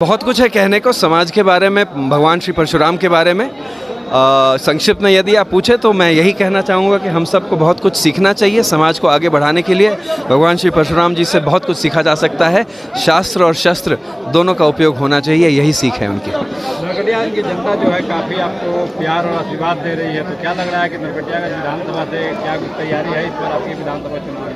बहुत कुछ है कहने को समाज के बारे में, भगवान श्री परशुराम के बारे में। संक्षिप्त में यदि आप पूछे तो मैं यही कहना चाहूँगा कि हम सबको बहुत कुछ सीखना चाहिए समाज को आगे बढ़ाने के लिए। भगवान श्री परशुराम जी से बहुत कुछ सीखा जा सकता है। शास्त्र और शस्त्र दोनों का उपयोग होना चाहिए, यही सीख है उनकी। नरकटियागंज की जनता जो है काफ़ी आपको प्यार और आशीर्वाद दे रही है, तो क्या लग रहा है कि नरकटियागंज विधानसभा से क्या कुछ तैयारी है इस पर आपकी विधानसभा चुनाव में?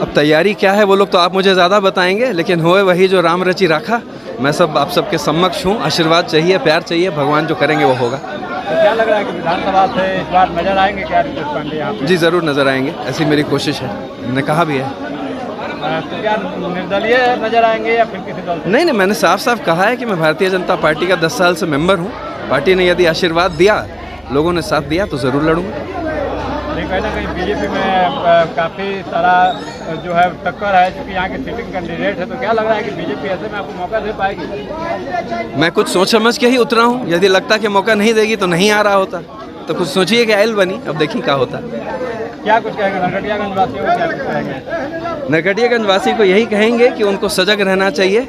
अब तैयारी क्या है वो लोग तो आप मुझे ज़्यादा बताएंगे, लेकिन होए वही जो राम रची राखा। मैं सब आप सबके समक्ष हूँ। आशीर्वाद चाहिए, प्यार चाहिए, भगवान जो करेंगे वो होगा। तो क्या लग रहा है कि विधानसभा से इस बार नजर आएंगे क्या रितेश पांडे यहाँ पे? जी ज़रूर नज़र आएंगे, ऐसी मेरी कोशिश है, मैंने कहा भी है। तो क्या निर्दलीय नजर आएंगे या फिर किसी दल से? नहीं, मैंने साफ साफ कहा है कि मैं भारतीय जनता पार्टी का 10 साल से मेंबर हूँ। पार्टी ने यदि आशीर्वाद दिया, लोगों ने साथ दिया तो ज़रूर लड़ूंगा। लेकिन कहीं ना कहीं बीजेपी में काफ़ी सारा जो है टक्कर है, क्योंकि यहाँ के सिटिंग कैंडिडेट है, तो क्या लग रहा है कि बीजेपी ऐसे में आपको मौका दे पाएगी? मैं कुछ सोच समझ के ही उतरा हूँ। यदि लगता कि मौका नहीं देगी तो नहीं आ रहा होता। तो कुछ सोचिए कि आयल बनी, अब देखिए क्या होता। क्या कुछ कहेंगे नरकटियागंज वासियों को, क्या कुछ कहेंगे? नरकटियागंज वासी को यही कहेंगे कि उनको सजग रहना चाहिए,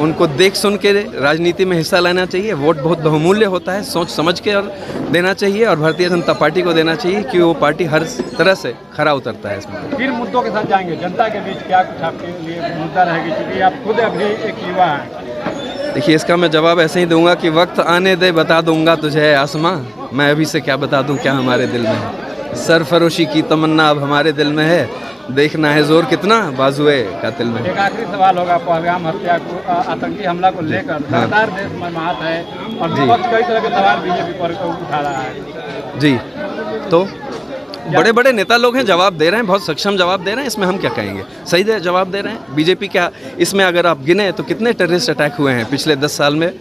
उनको देख सुन के राजनीति में हिस्सा लेना चाहिए। वोट बहुत बहुमूल्य होता है, सोच समझ के और देना चाहिए, और भारतीय जनता पार्टी को देना चाहिए कि वो पार्टी हर तरह से खरा उतरता है इसमें। किन मुद्दों के साथ जाएंगे जनता के बीच, क्या कुछ आपके लिए मुद्दा रहेगी, क्योंकि आप खुद अभी एक युवा हैं? देखिए, इसका मैं जवाब ऐसे ही दूंगा कि वक्त आने दे बता दूंगा तुझे आसमां। मैं अभी से क्या बता दूं क्या हमारे दिल में है। सरफरोशी की तमन्ना अब हमारे दिल में है, देखना है जोर कितना बाजुए कातिल में। एक आखिरी सवाल होगा, पहलगाम हत्या को, आतंकी हमला को लेकर लगातार देश मर्माहत है और विपक्ष कई तरह के सवाल बीजेपी पर उठा रहा है। जी, तो बड़े बड़े नेता लोग हैं, जवाब दे रहे हैं, बहुत सक्षम जवाब दे रहे हैं। इसमें हम क्या कहेंगे, सही जवाब दे रहे हैं। बीजेपी क्या, इसमें अगर आप गिने तो कितने टेररिस्ट अटैक हुए हैं पिछले 10 साल में?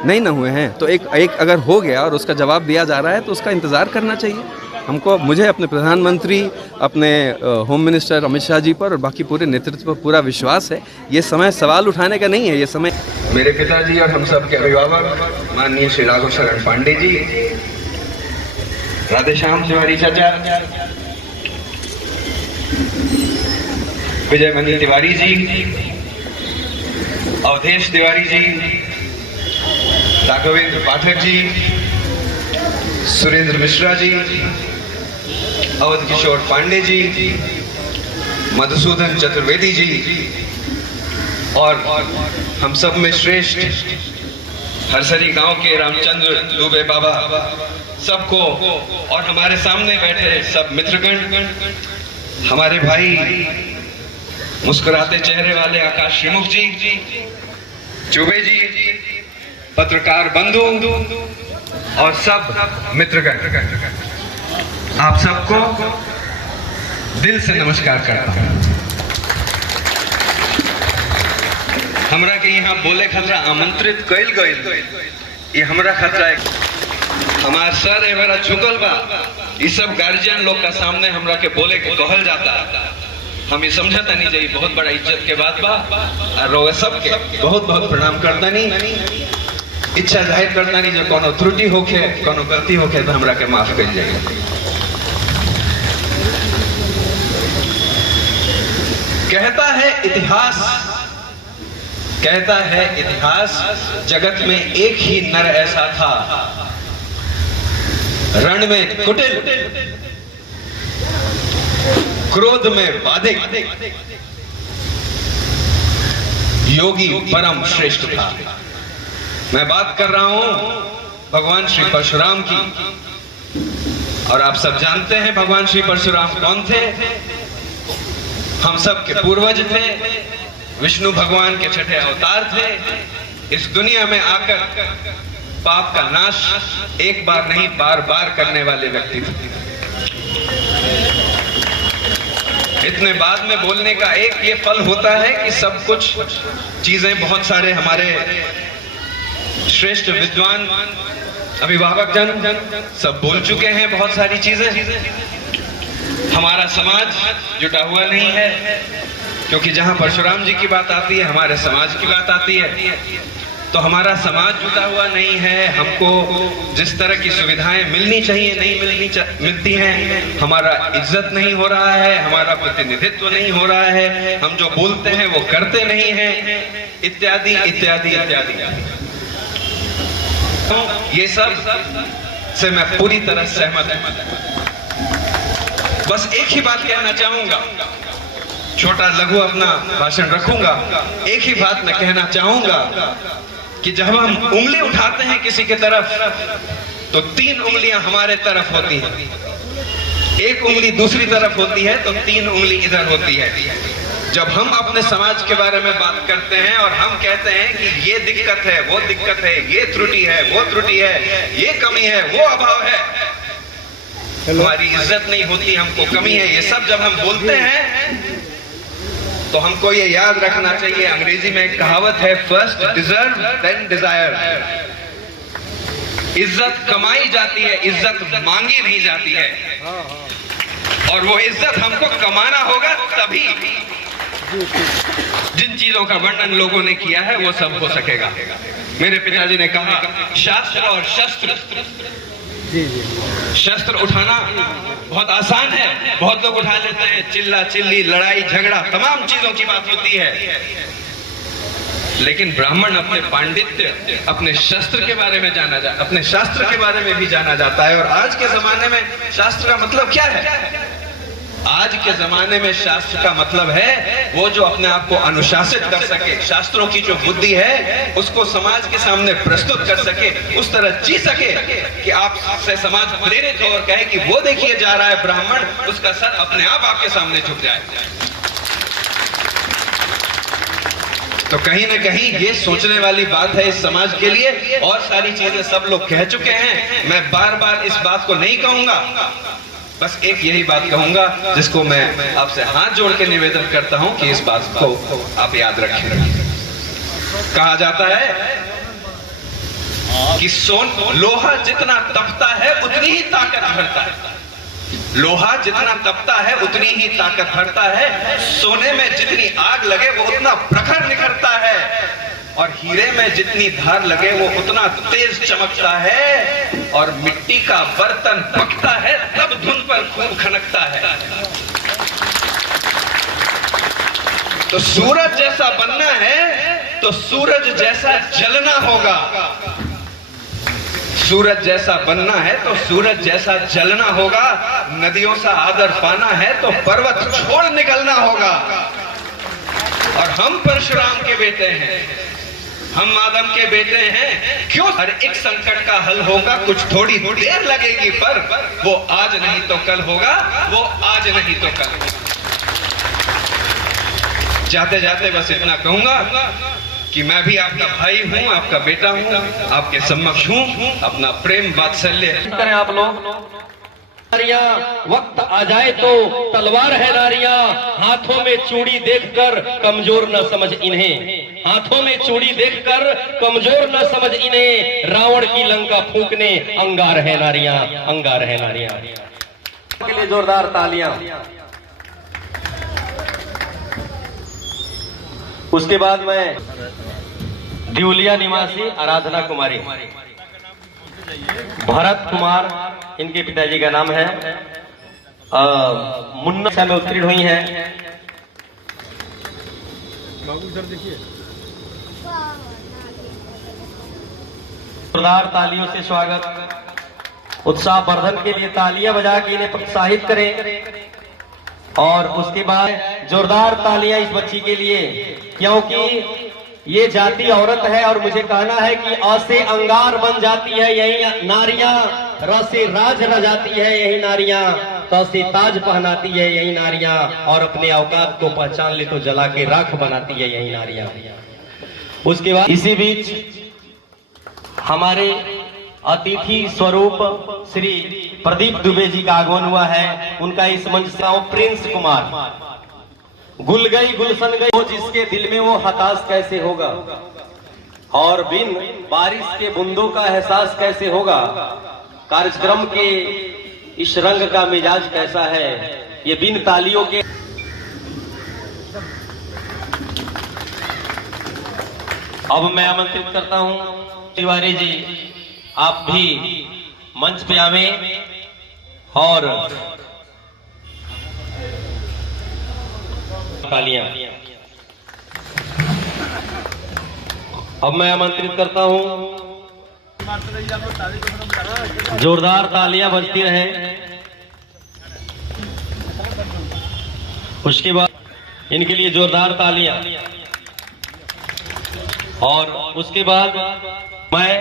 नहीं ना हुए हैं। तो एक अगर हो गया और उसका जवाब दिया जा रहा है तो उसका इंतज़ार करना चाहिए हमको। मुझे अपने प्रधानमंत्री, अपने होम मिनिस्टर अमित शाह जी पर और बाकी पूरे नेतृत्व पर पूरा विश्वास है। ये समय सवाल उठाने का नहीं है, ये समय मेरे पिताजी और हम सब के अभिभावक माननीय श्री राघव शरण पांडे जी, राधेश्याम तिवारी चाचा, विजय मनी तिवारी जी, अवधेश तिवारी जी, राघवेंद्र पाठक जी, सुरेंद्र मिश्रा जी, अवध किशोर पांडे जी, मधुसूदन चतुर्वेदी जी, और हम सब में श्रेष्ठ हरसरी गांव के रामचंद्र दुबे बाबा, सबको, और हमारे सामने बैठे सब मित्रगण, हमारे भाई मुस्कुराते चेहरे वाले आकाश श्रीमुख जी, चुबे जी, पत्रकार बंधु और सब मित्रगण, आप सबको दिल से नमस्कार करता हूँ। हमरा के यहाँ बोले खतरा आमंत्रित कइल गइल, ये हमरा खतरा है। हमार सर एवरा झुकल बा, ये सब गार्जियन लोग का सामने हमरा के बोले के कहल जाता। हम ये समझता नहीं जाइए, बहुत बड़ा इज्जत के बात बा, और रोए सबके बहुत बहुत प्रणाम करता नहीं, इच्छा जाहिर करता नहीं। जो कोनो त्रुटि होके, कोनो गलती होके तो हमरा के माफ कर जाइए। कहता है इतिहास, जगत में एक ही नर ऐसा था, रण में कुटिल, क्रोध में बाधिक, योगी परम श्रेष्ठ था। मैं बात कर रहा हूं भगवान श्री परशुराम की, और आप सब जानते हैं भगवान श्री परशुराम कौन थे। हम सब के पूर्वज थे, विष्णु भगवान के छठे अवतार थे। इस दुनिया में आकर पाप का नाश एक बार नहीं बार बार करने वाले व्यक्ति थे। इतने बाद में बोलने का एक ये फल होता है कि सब कुछ चीजें, बहुत सारे हमारे श्रेष्ठ विद्वान अभिभावक जन सब बोल चुके हैं बहुत सारी चीजें। हमारा समाज जुटा हुआ नहीं है, क्योंकि जहां परशुराम जी की बात आती है हमारे समाज की बात आती है। तो हमारा समाज जुटा हुआ नहीं है, हमको जिस तरह की सुविधाएं मिलनी चाहिए नहीं मिलती हैं, हमारा इज्जत नहीं हो रहा है, हमारा प्रतिनिधित्व नहीं हो रहा है, हम जो बोलते हैं वो करते नहीं हैं, इत्यादि इत्यादि इत्यादि। तो ये सब से मैं पूरी तरह सहमत हूं। बस एक ही बात कहना चाहूंगा, छोटा लघु अपना भाषण रखूंगा, एक ही बात मैं कहना चाहूंगा कि जब हम उंगली उठाते हैं किसी के तरफ तो 3 उंगलियां हमारे तरफ होती हैं, एक उंगली दूसरी तरफ होती है तो 3 उंगली इधर होती है। जब हम अपने समाज के बारे में बात करते हैं और हम कहते हैं कि ये दिक्कत है, वो दिक्कत है, ये त्रुटि है, वो त्रुटि है, ये कमी है, वो अभाव है, हमारी इज्जत नहीं होती, हमको कमी है, ये सब जब हम बोलते हैं तो हमको ये याद रखना चाहिए, अंग्रेजी में एक कहावत है, फर्स्ट डिजर्व देन डिजायर। इज्जत कमाई जाती है, इज्जत मांगी नहीं जाती है, और वो इज्जत हमको कमाना होगा तभी जिन चीजों का वर्णन लोगों ने किया है वो सब हो सकेगा। मेरे पिताजी ने कहा, शास्त्र और शस्त्र, शस्त्र उठाना बहुत आसान है, बहुत लोग उठा लेते हैं, चिल्ला चिल्ली, लड़ाई झगड़ा, तमाम चीजों की बात होती है, लेकिन ब्राह्मण अपने पांडित्य, अपने शस्त्र के बारे में अपने शास्त्र के बारे में भी जाना जाता है। और आज के जमाने में शास्त्र का मतलब क्या है? आज के जमाने में शास्त्र का मतलब है वो जो अपने आप को अनुशासित कर सके, शास्त्रों की जो बुद्धि है उसको समाज के सामने प्रस्तुत कर सके, उस तरह जी सके कि आपसे समाज प्रेरित हो और कहे कि वो देखिए जा रहा है ब्राह्मण, उसका सर अपने आप आपके सामने झुक जाए। तो कहीं ना कहीं ये सोचने वाली बात है इस समाज के लिए। और सारी चीजें सब लोग कह चुके हैं, मैं बार बार इस बात को नहीं कहूंगा, बस एक यही बात कहूंगा जिसको मैं आपसे हाथ जोड़ के निवेदन करता हूं कि इस बात को आप याद रखें। कहा जाता है कि लोहा जितना तपता है उतनी ही ताकत भरता है, लोहा जितना तपता है उतनी ही ताकत भरता है, सोने में जितनी आग लगे वो उतना प्रखर निखरता है, और हीरे में जितनी धार लगे वो उतना तेज चमकता है, और मिट्टी का बर्तन पकता है तब धुन पर खूब खनकता है। तो सूरज जैसा बनना है तो सूरज जैसा जलना होगा, सूरज जैसा बनना है तो सूरज जैसा जलना होगा, नदियों सा आदर पाना है तो पर्वत छोड़ निकलना होगा। और हम परशुराम के बेटे हैं, हम आदम के बेटे हैं, क्यों? हर एक संकट का हल होगा, कुछ थोड़ी देर लगेगी पर वो आज नहीं तो कल होगा, वो आज नहीं तो कल। जाते जाते बस इतना कहूंगा कि मैं भी आपका भाई हूं, आपका बेटा हूं, आपके समक्ष हूं, अपना प्रेम वात्सल्य करें आप लोग। नारियां वक्त आ जाए तो तलवार है नारियां, हाथों में चूड़ी देखकर कमजोर न समझ इन्हें, हाथों में चूड़ी देखकर कमजोर न समझ इन्हें, रावण की लंका फूंकने अंगार है नारियां, अंगार है नारियां। के लिए जोरदार तालियां। उसके बाद मैं दिवलिया निवासी आराधना कुमारी, भरत कुमार इनके पिताजी का नाम है, मुन्ना में उत्तीर्ण हुई हैं। जोरदार तालियों से स्वागत। उत्साह वर्धन के लिए तालियां बजा के इन्हें प्रोत्साहित करें। और उसके बाद जोरदार तालियां इस बच्ची के लिए, क्योंकि ये जाति औरत है और मुझे कहना है कि अ से अंगार बन जाती है यही नारियां, र से राज रह जाती है यही नारियां, त से ताज पहनाती है यही नारियां, और अपने औकात को पहचान ले तो जला के राख बनाती है यही नारियां। उसके बाद इसी बीच हमारे अतिथि स्वरूप श्री प्रदीप दुबे जी का आगमन हुआ है। उनका इस मंच से प्रिंस कुमार। गुल गई गुलशन गई वो जिसके दिल में वो हताश कैसे होगा, और बिन बारिश के बूंदों का एहसास कैसे होगा, कार्यक्रम के इस रंग का मिजाज कैसा है, ये बिन तालियों के अब मैं आमंत्रित करता हूं तिवारी जी, आप भी मंच पे आवे और तालियां। अब मैं आमंत्रित करता हूं, जोरदार तालियां बजती रहे। उसके बाद इनके लिए जोरदार तालियां। और उसके बाद मैं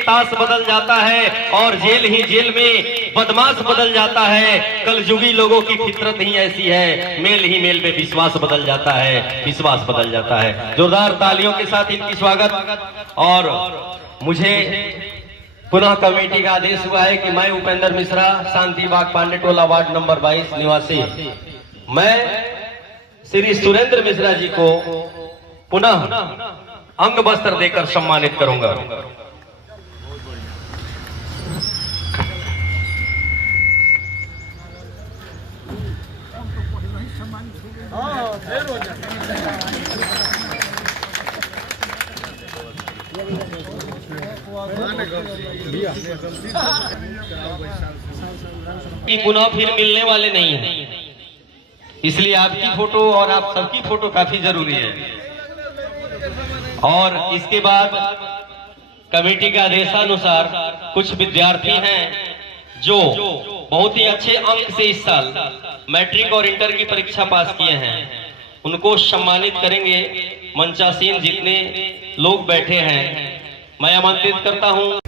ताश बदल जाता है और जेल ही जेल में बदमाश बदल जाता है। कलयुगी लोगों की फितरत ही ऐसी है, मेल ही मेल में विश्वास बदल जाता है, विश्वास बदल जाता है। जोरदार तालियों के साथ इनकी स्वागत। और मुझे पुनः कमेटी का आदेश हुआ है कि मैं उपेंद्र मिश्रा, शांति बाग पांडे टोला, वार्ड नंबर 22 निवासी, मैं श्री सुरेंद्र मिश्रा जी को पुनः अंग वस्त्र देकर सम्मानित करूंगा। पुनः फिर मिलने वाले नहीं है, इसलिए आपकी फोटो और आप सबकी फोटो काफी जरूरी है। और इसके बाद कमेटी का आदेशानुसार कुछ विद्यार्थी हैं जो बहुत ही अच्छे अंक से इस साल मैट्रिक और इंटर की परीक्षा पास किए हैं, उनको सम्मानित करेंगे। मंचासीन जितने लोग बैठे हैं मैं आमंत्रित करता हूं।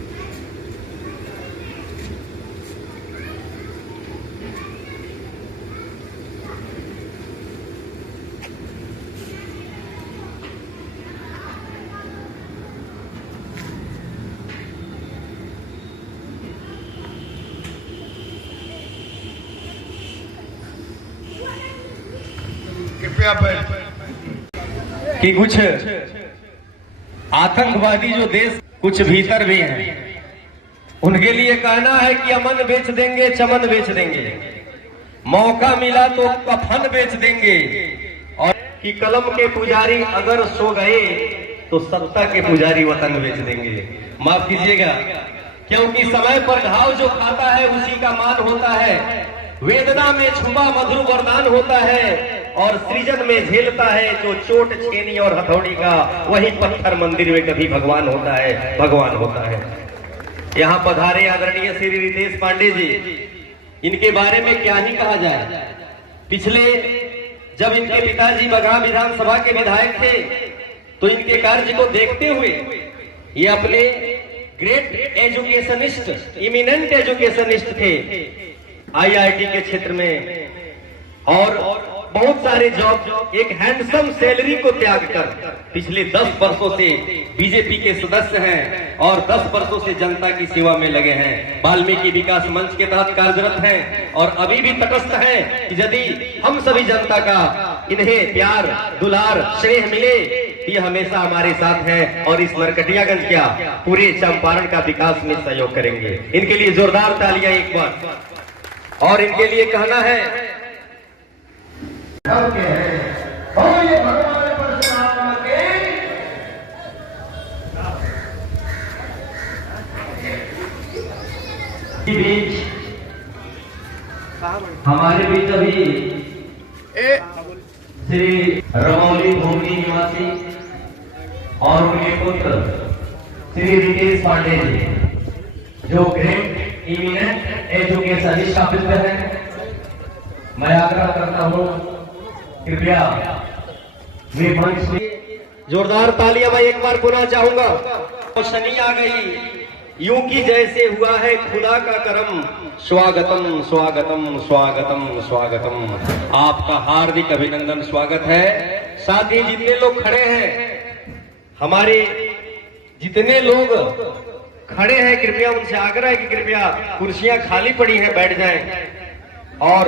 कि कुछ आतंकवादी जो देश कुछ भीतर भी हैं, उनके लिए कहना है कि अमन बेच देंगे, चमन बेच देंगे, मौका मिला तो कफन बेच देंगे। और कि कलम के पुजारी अगर सो गए तो सत्ता के पुजारी वतन बेच देंगे। माफ कीजिएगा, क्योंकि समय पर घाव जो खाता है उसी का मान होता है। वेदना में छुपा मधुर वरदान होता है और सृजन में झेलता है जो चोट छेनी और हथौड़ी का, वही पत्थर मंदिर में कभी भगवान होता है, भगवान होता है। यहाँ पधारे आदरणीय श्री रितेश पांडे जी, इनके बारे में क्या ही कहा जाए। पिछले जब इनके पिताजी बगहा विधानसभा के विधायक थे तो इनके कार्य को देखते हुए ये अपने ग्रेट एजुकेशनिस्ट, इमिनेंट एजुकेशनिस्ट थे IIT के क्षेत्र में, और बहुत सारे जॉब, एक हैंडसम सैलरी को त्याग कर पिछले 10 वर्षों से बीजेपी के सदस्य हैं और 10 वर्षों से जनता की सेवा में लगे हैं। वाल्मीकि विकास मंच के तहत कार्यरत हैं और अभी भी तटस्थ हैं कि यदि हम सभी जनता का इन्हें प्यार, दुलार, स्नेह मिले, ये हमेशा हमारे साथ हैं और इस नरकटियागंज क्या पूरे चंपारण का विकास में सहयोग करेंगे। इनके लिए जोरदार तालियां एक बार। और इनके लिए कहना है ये भगवान परशुराम के बीच हमारे बीच अभी श्री रमौली भूमि निवासी और उनके पुत्र श्री रितेश पांडे जी, जो ग्रेट इमिनेंट एजुकेशनिस्ट का पुत्र है। मैं आग्रह करता हूं कृपया वे मंच में जोरदार तालियां मैं एक बार पुनः चाहूंगा। शनि आ गई यूं की जैसे हुआ है खुदा का करम, स्वागतम स्वागतम स्वागतम स्वागतम। आपका हार्दिक अभिनंदन, स्वागत है। साथ ही जितने लोग खड़े हैं, हमारे जितने लोग खड़े हैं, कृपया उनसे आग्रह है कि कृपया कुर्सियां खाली पड़ी हैं, बैठ जाएं। और